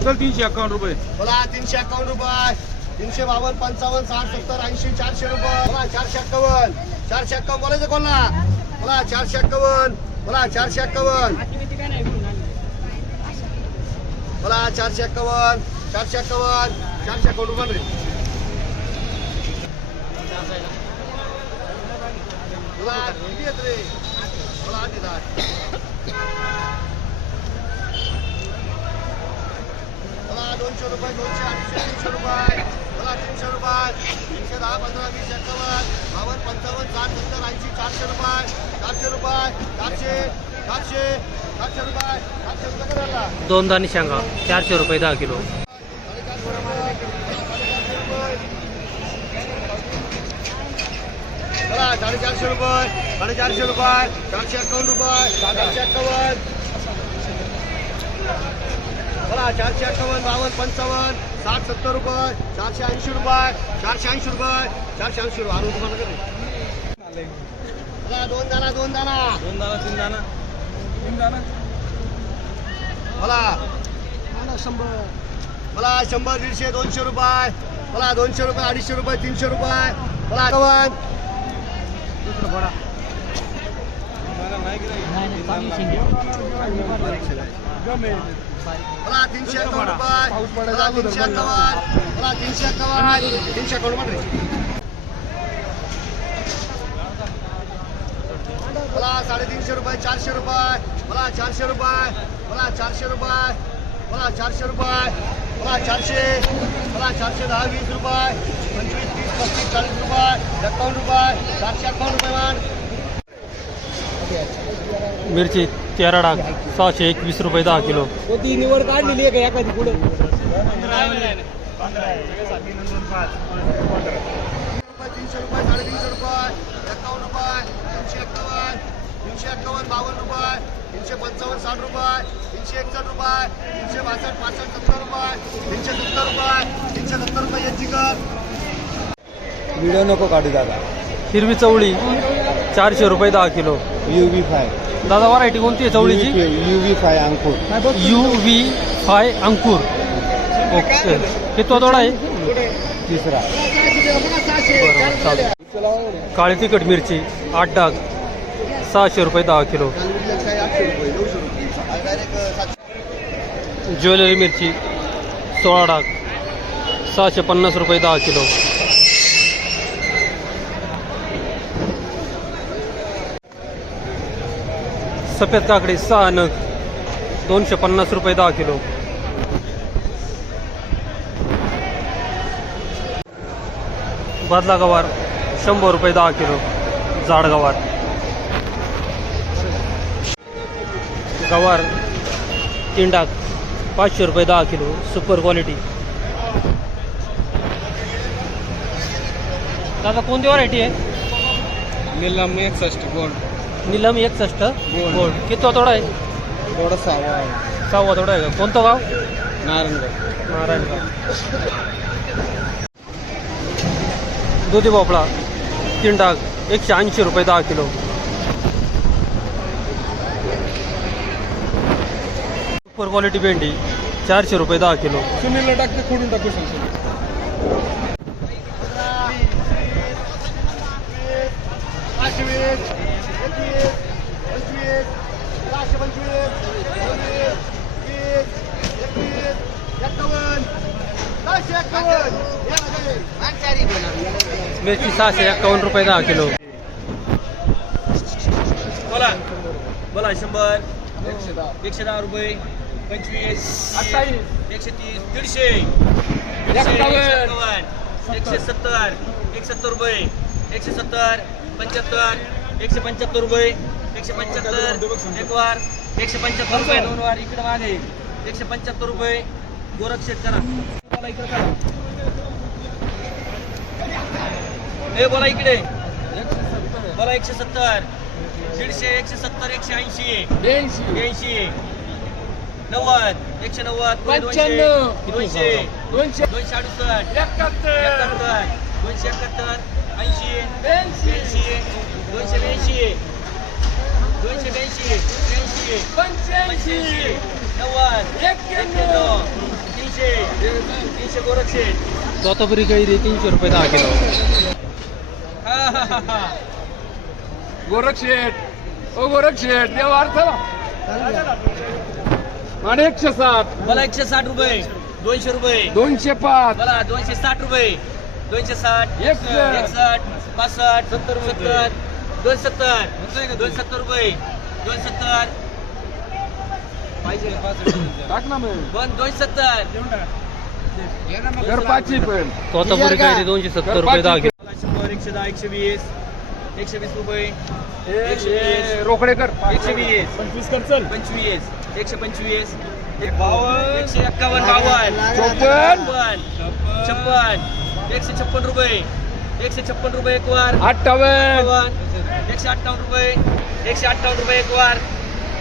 असेल तीनशे एकावन्न रुपये. बोला तीनशे अकावन्न रुपये. तीनशे बावन्न पंचावन्न साठ सत्तर ऐंशी चारशे रुपये. बोला चारशे एक्कावन्न चारशे एक्कावन्न बोलायचं कोणला? बोला चारशे एक्कावन्न बोला चारशे एक्कावन्न बोला चारशे एक्कावन्न चारशे एक्कावन्न चारशे एक्कावन्न रुपये रे बोला किती येत रे बोला आठ येत आठ बोला दोनशे रुपये दोनशे अडीचशे तीनशे रुपये. बोला तीनशे रुपये. तीनशे दहा पंधरा वीस एकावन्न. बावन्न पंचावन्न साठ सत्तर ऐंशी चारशे रुपये. रुपये. रुपये. रुपये दोन चारशे रुपये दहा किलो. साडेचारशे रुपये साडेचारशे रुपये चारशे एक्कावन्न रुपये चारशे एक्कावन्न बोला चारशे एक्कावन्न बावन्न पंचावन्न साठ सत्तर रुपये चारशे ऐंशी रुपये चारशे ऐंशी रुपये चारशे ऐंशी रुपये. आणून तुम्हाला बोला दोन दाना दोन दाना. दोन दाना तीन दाना. तीन दाना. बोला. मला शंभर. दीडशे दोनशे रुपये. मला दोनशे रुपये अडीचशे रुपये तीनशे रुपये. मला एक्कावन्न मला तीनशे एक्कावन्न रुपये मला तीनशे एक्कावन्न मला तीनशे एक्कावन्न तीनशे एक्कावन्न म्हण मला साडेतीनशे रुपये चारशे रुपये मला चारशे रुपये मला चारशे रुपये मला चारशे रुपये मला चारशे मला चारशे दहा वीस रुपये पंचवीस तीस पस्तीस चाळीस रुपये एक्कावन्न रुपये चारशे एक्कावन्न रुपये मान मिरची तेरा डाग सहाशे एकवीस रुपये दहा किलो. ती निवड काढलेली आहे का एखादी पुढे? तीनशे रुपये तीनशे तीनशे एक्कावन्न बावन्न रुपये तीनशे पंचावन्न साठ रुपये तीनशे एकसष्ट रुपये तीनशे बासष्ट पासष्ट सत्तर रुपये तीनशे सत्तर रुपये तीनशे सत्तर रुपये याची कर. व्हिडिओ नको काढू दादा. हिरवी चवळी चारशे रुपये दहा किलो. यू व्ही फाय दादा व्हरायटी कोणती आहे चवळीची? U V five Ankur. U V five Ankur. Okay. कितवा तोडा आहे? तिसरा. बरोबर चालेल काळी तिखट मिरची आठ डाग. सहाशे रुपये दहा किलो. ज्वेलरी मिरची सोळा डाग. सहाशे पन्नास रुपये दहा किलो. सफेद काकडी सहा नग दोनशे पन्नास रुपये दहा किलो. बादला गवार शंभर रुपये दहा किलो. जाड गवार गवार तीन डाक पाचशे रुपये दहा किलो. Super quality. दादा कोणती व्हरायटी आहे? निलम एकसष्ट गोल्ड निलम एकसष्ट. Gold. गोल्ड. कितवा तोडा आहे? थोडा सावा आहे. सहावा तोडा आहे का? कोणतं गाव? नारायणगाव नारायणगाव दुधी भोपळा. तीन डाग. एकशे ऐंशी रुपये दहा किलो. सुपर क्वालिटी भेंडी. चारशे रुपये दहा किलो. सुनीलला टाकते खोडून टाकू शकतो. मिरची सहाशे एक्कावन्न रुपये दहा किलो। बोला बोला शंभर एकशे दहा रुपये पंचवीस एकशे तीस दीडशे एकशे सत्तर. एकशे सत्तर रुपये एकशे सत्तर पंच्याहत्तर एकशे पंच्याहत्तर रुपये एकशे पंच्याहत्तर एक वार एकशे पंच्याहत्तर रुपये दोन वार इकडे मागे एकशे पंच्याहत्तर रुपये गोरख करा इकडे करा. ए बोला इकडे. बोला एकशे सत्तर. दीडशे एकशे सत्तर एकशे ऐंशी. ब्याऐंशी. नव्वद. एकशे नव्वद. दोनशे. दोनशे. दोनशे. दोनशे अडुसष्ट. एकाहत्तर. दोनशे एकाहत्तर. ऐंशी. ब्याऐंशी. दोनशे ब्याऐंशी. दोनशे ब्याऐंशी. त्र्याऐंशी पंच्याऐंशी. नव्वद. एक्क्याण्णव. तीनशे. तीनशे शेठ तोतापुरी कैरी तीनशे रुपये दहा किलो. हा, हा, हा, हा. गोरख शेठ. ओ गोरख शेठ देव अर्थ आणि एकशे सात मला एकशे साठ रुपये. दोनशे रुपये. दोनशे पाच. मला दोनशे साठ रुपये. दोनशे साठ. एकसष्ट. पासष्ट सत्तर सत्तर दोन सत्तर दोन सत्तर रुपये. दोन सत्तर टाक ना मग. दोन दोन सत्तर गरपाची पण दोनशे सत्तर रुपये दहा एकशे दहा एकशे वीस एकशे वीस रुपये. एकशे वीस. रोकडे कर एकशे वीस. पंचवीस कर चल. पंचवीस. एकशे पंचवीस. एकशे एक्कावन्न बावन्न. चोपन्न. छप्पन. छप्पन. एकशे छप्पन रुपये. एकशे छप्पन रुपये एक वार. अठ्ठावन्न. एकशे अठ्ठावन्न रुपये. एकशे अठ्ठावन्न रुपये एक वार.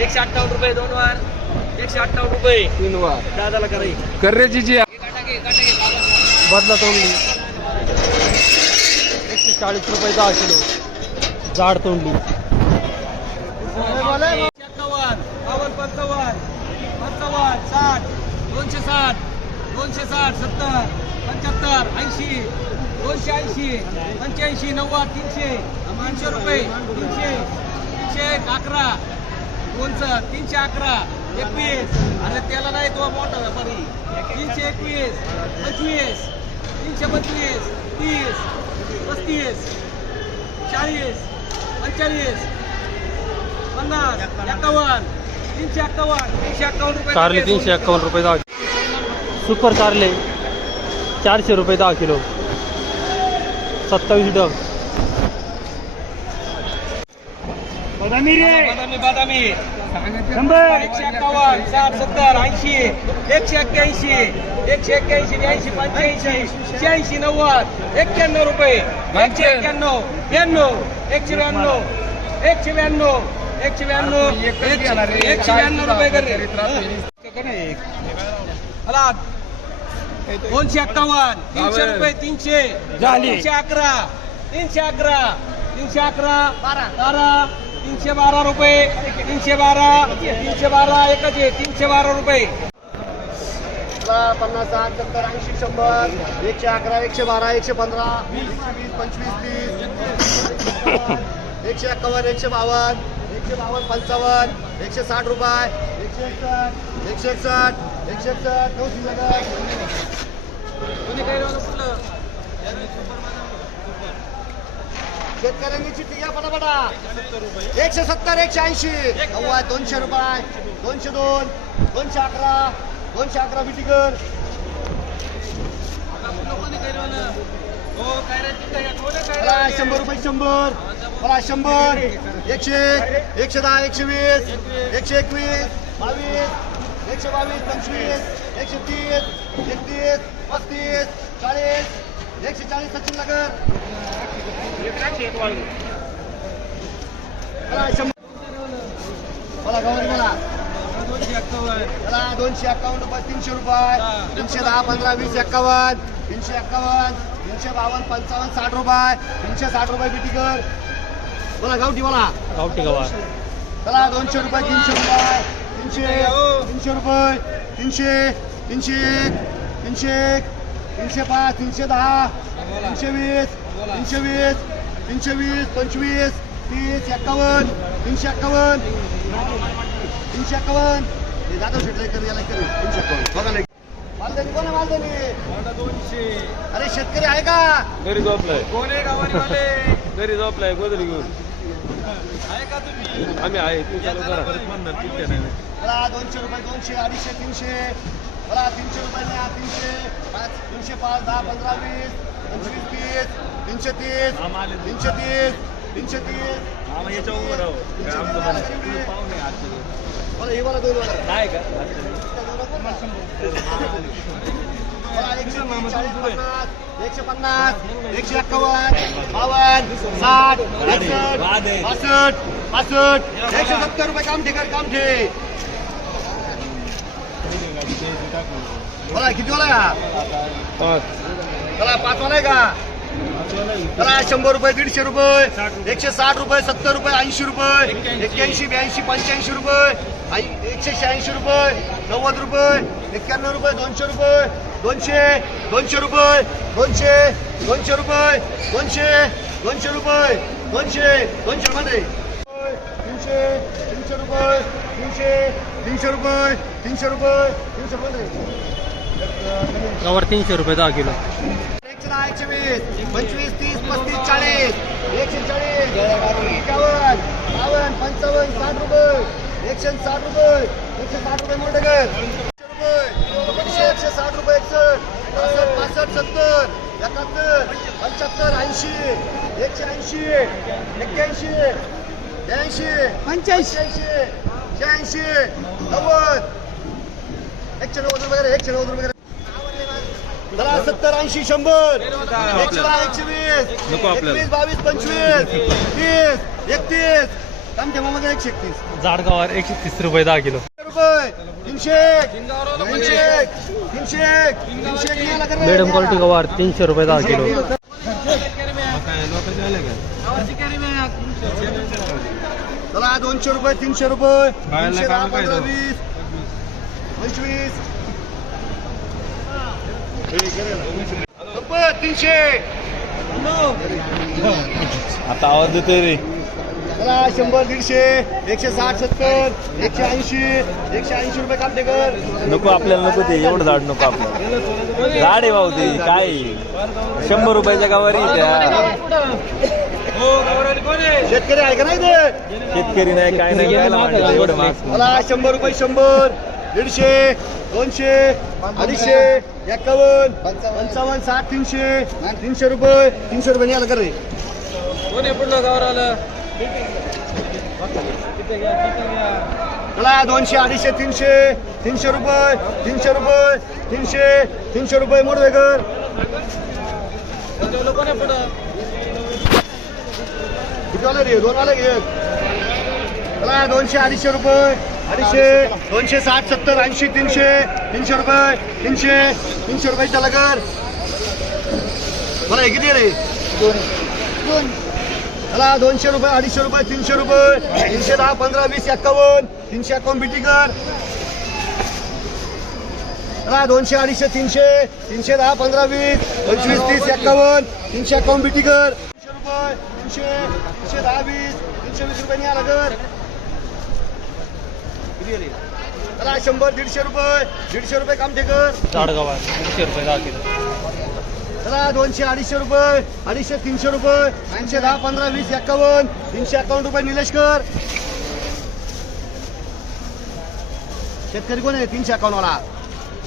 एकशे अठ्ठावन्न रुपये दोन वार. एकशे अठ्ठावन्न रुपये. तीन वार. दादाला जी बदला तोंडली. चाळीस रुपये दहा किलो. जाड तोंडली. एक्कावन्न बावन्न पंचावन्न पंचावन्न साठ दोनशे साठ दोनशे साठ सत्तर पंच्याहत्तर ऐंशी दोनशे ऐंशी पंच्याऐंशी नव्वद तीनशे तीनशे रुपये तीनशे तीनशे एक अकरा दोनचं तीनशे अकरा एकवीस. अरे त्याला नाही तो मोठा व्यापारी. तीनशे एकवीस पंचवीस तीनशे पंचवीस तीस पस्तीस चाळीस पंचेचाळीस पन्नास एक्कावन्न तीनशे एक्कावन्न तीनशे एक्कावन्न रुपये कारले तीनशे एक्कावन्न रुपये दहा सुपर कारले चारशे रुपये दहा किलो. सत्तावीस डग बदामी बदामी. एकशे एक्कावन्न साठ सत्तर ऐंशी एकशे एक्क्याऐंशी एकशे एक्क्याऐंशी ब्याऐंशी पंच्याऐंशी शहाऐंशी नव्वद एक्क्याण्णव रुपये एकशे एक्क्याण्णव ब्याण्णव एकशे ब्याण्णव एकशे ब्याण्णव एकशे ब्याण्णव एकशे ब्याण्णव रुपये करे दोनशे एक्कावन्न तीनशे रुपये तीनशे तीनशे अकरा तीनशे अकरा तीनशे अकरा बारा बारा तीनशे बारा रुपये तीनशे बारा तीनशे बारा एकच आहे तीनशे बारा रुपये. पन्नास साठ सत्तर ऐंशी शंभर एकशे अकरा एकशे बारा एकशे पंधरा वीस वीस पंचवीस तीस एकशे एक्कावन्न एकशे बावन्न एकशे बावन्न पंचावन्न एकशे साठ रुपये एकशे एकसष्ट एकशे एकसष्ट एकशे एकसष्ट नऊशे जगत शेतकऱ्यांनी चिठ्ठी घ्या पटापटा. एकशे सत्तर एकशे ऐंशी. नव्वा दोनशे रुपये दोनशे दोन दोनशे अकरा दोनशे अकरा बिटीकर शंभर रुपये शंभर. मला शंभर. एकशे एक, एकशे दहा एकशे वीस एकशे एकवीस बावीस एकशे बावीस पंचवीस एकशे तीस एकतीस पस्तीस चाळीस एकशे चाळीस सचिन नगर मला गवारी मला मला दोनशे एक्कावन्न रुपये तीनशे रुपये तीनशे दहा पंधरा वीस एक्कावन्न तीनशे एक्कावन्न तीनशे बावन्न पंचावन्न साठ रुपये तीनशे साठ रुपये बिटीकर बोला गावठी बोला गावठी गवार चला दोनशे रुपये तीनशे रुपये तीनशे तीनशे रुपये तीनशे तीनशे एक तीनशे एक तीनशे पाच तीनशे दहा तीनशे वीस तीनशे वीस तीनशे वीस पंचवीस तीस एक्कावन्न तीनशे एक्कावन्न तीनशे एक्कावन्न. हे जाधव शेटला कर याला कर. तीनशे एक्कावन्न. बघा लय. मालधनी कोण आहे मालधनी दोनशे. अरे शेतकरी आहे का? घरी झोपलाय. कोण आहे गावाने घरी झोपलाय गोदरी घेऊन. आम्ही आहे तू चालू करा. मला दोनशे रुपये दोनशे अडीचशे तीनशे. मला तीनशे रुपये द्या तीनशे. पाच तीनशे पाच दहा पंधरा वीस. पंचवीस तीस. तीनशे तीस. तीनशे तीस. तीनशे तीस. मला हे मला दोन वाला. नाही का? एकशे पन्नास एकशे पन्नास एकशे एक्कावन्न बावन्न साठ पासष्ट पासष्ट एकशे सत्तर रुपये काम ठेकर काम ठे बोला किती वाला का? चला पाच वाला आहे का? चला शंभर रुपये दीडशे रुपये एकशे साठ रुपये सत्तर रुपये ऐंशी रुपये एक्क्याऐंशी ब्याऐंशी पंच्याऐंशी रुपये एकशे शहाऐंशी रुपये नव्वद रुपये एक्क्याण्णव रुपये दोनशे रुपये दोनशे दोनशे रुपये दोनशे दोनशे रुपये दोनशे दोनशे रुपये दोनशे दोनशे मध्ये तीनशे तीनशे रुपये तीनशे तीनशे रुपये तीनशे रुपये तीनशे मध्ये तीनशे रुपये दहा किलो. एकशे दहा एकशे वीस पंचवीस तीस पस्तीस चाळीस एकशे चाळीस एकावन्न बावन्न पंचावन्न साठ रुपये एकशे साठ रुपये एकशे साठ रुपये मोठे एकशे साठ रुपये एकसष्ट पासष्ट सत्तर एकाहत्तर पंच्याहत्तर ऐंशी एकशे ऐंशी एक्क्याऐंशी ब्याऐंशी पंच्याऐंशी. शहाऐंशी नव्वद एकशे नव्वद रुपये एकशे नव्वद रुपये दहा सत्तर ऐंशी शंभर एकशे दहा एकशे वीस एकवीस बावीस पंचवीस तीस एकतीस काम ठेवा एकशे एकतीस. जाड गवार एकशे तीस रुपये दहा किलो. रुपये तीनशे तीनशे तीनशे तीनशे. मिडियम क्वालिटी गवार तीनशे रुपये दहा किलो. चला दोनशे रुपये तीनशे रुपये. वीस. पंचवीस. रुपये तीनशे. आता आवाज देतोय रे. चला शंभर दीडशे एकशे साठ सत्तर एकशे ऐंशी एकशे ऐंशी रुपये कापते कर नको आपल्याला नको ते एवढं झाड नको आपल्याला झाड आहे भाऊ ते काय? आहे? शंभर रुपयाच्या गावारी त्या. शेतकरी आहे का नाही ते? शेतकरी नाही काय नाही एवढं मला शंभर रुपये शंभर दीडशे दोनशे अडीचशे एकावन्न पंचावन्न साठ तीनशे तीनशे रुपये तीनशे रुपये न्यायला कर रे. चला दोनशे अडीचशे तीनशे तीनशे रुपये तीनशे रुपये तीनशे तीनशे रुपये मोड कर किती आले रे? दोन आले घे चला दोनशे अडीचशे रुपये अडीचशे दोनशे साठ सत्तर ऐंशी तीनशे तीनशे रुपये तीनशे तीनशे रुपये त्याला कर मला किती रे? दोन. चला दोनशे रुपये अडीचशे रुपये तीनशे रुपये. तीनशे दहा पंधरा वीस एक्कावन्न. तीनशे एक्कावन्न बिटी कर. दोनशे अडीचशे तीनशे. तीनशे दहा पंधरा वीस. पंचवीस तीस एक्कावन्न. तीनशे एक्कावन्न बिटी कर. तीनशे रुपये तीनशे. तीनशे दहा वीस. तीनशे वीस रुपये न्यायला कर शंभर दीडशे रुपये. दीडशे रुपये काम ठेकर. दीडशे रुपये दहा किलो. चला दोनशे अडीचशे रुपये अडीचशे तीनशे रुपये तीनशे दहा पंधरा वीस एक्कावन्न तीनशे अकावन्न रुपये निलेश कर. शेतकरी कोण आहे? तीनशे अकावन्न वाला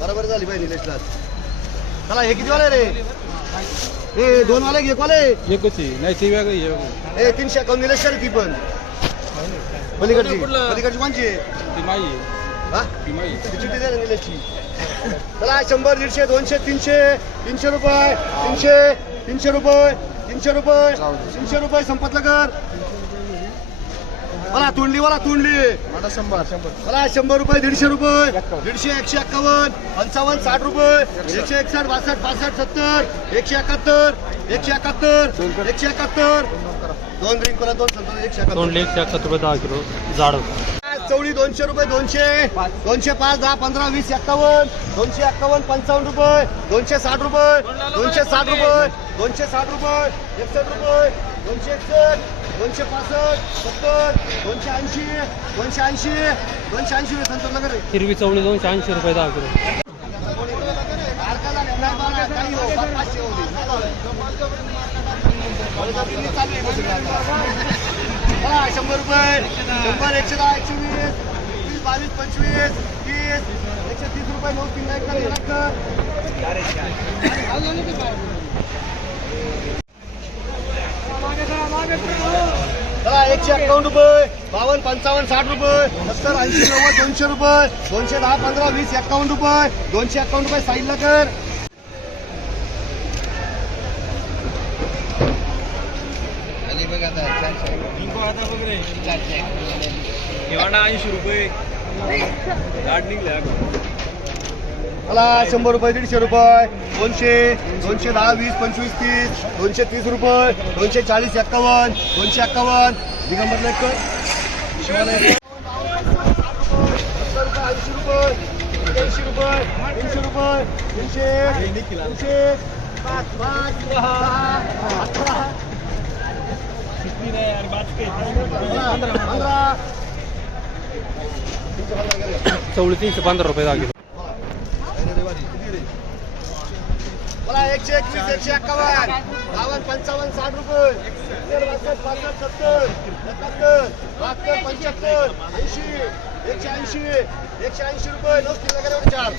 बरोबर झाली पाहिजे निलेशला चला हे किती वाले रे? हे दोन वाले घे वाले एकच आहे. नाही ते वेगळं हे तीनशे अकावन्न निलेश कर ती पण. पलीकडची. पलीकडची कोणची? ती माई आहे. हा? ती माई आहे. ती चिठ्ठी दे निलेशची. चला शंभर दीडशे दोनशे तीनशे तीनशे रुपये तीनशे तीनशे रुपये तीनशे रुपये तीनशे रुपये संपतला कर मला तुंडली. मला तुंडली शंभर. मला शंभर रुपये दीडशे रुपये दीडशे एकशे एक्कावन्न पंचावन्न साठ रुपये एकशे एकसष्ट बासष्ट पासष्ट सत्तर एकशे एकाहत्तर एकशे एकाहत्तर एकशे एकाहत्तर. दोन ड्रिंक मला दोन सत्तर एकशे एकाहत्तर. एकशे एकाहत्तर रुपये दहा किलो जाड. चवळी दोनशे रुपये दोनशे दोनशे पाच दहा पंधरा वीस एक्कावन्न दोनशे एक्कावन्न पंचावन्न रुपये दोनशे साठ रुपये दोनशे साठ रुपये दोनशे साठ रुपये एकसष्ट रुपये दोनशे एकसष्ट दोनशे पासष्ट सत्तर दोनशे ऐंशी दोनशे ऐंशी दोनशे ऐंशी रुपये संतर नगर हिरवी चवळी दोनशे ऐंशी रुपये दहा किलो. हा, शंभर रुपये शंभर एकशे दहा एकशे वीस वीस बावीस पंचवीस तीस एकशे तीस रुपये नऊ तीन एक चला एकशे अकावन्न रुपये बावन्न पंचावन्न साठ रुपये सत्तर ऐंशी नव्वद दोनशे रुपये दोनशे दहा पंधरा वीस एक्कावन्न रुपये दोनशे एक्कावन्न रुपये साईडला कर ऐंशी रुपये. झाड मला शंभर रुपये दीडशे रुपये दोनशे दोनशे दहा वीस पंचवीस तीस दोनशे तीस रुपये दोनशे चाळीस एक्कावन्न दोनशे एक्कावन्न. दिगंबर लेकर रुपये, ऐंशी रुपये रुपये तीनशे रुपये तीनशे तीनशे पाच पाच अठरा पंधरा रुपये जागे. मला एकशे एकवीस एकशे एक्कावन्न. बावन्न पंचावन्न साठ रुपये. सत्तर बहात्तर पंच्याहत्तर ऐंशी एकशे ऐंशी एकशे ऐंशी रुपये. नऊ तीन चार.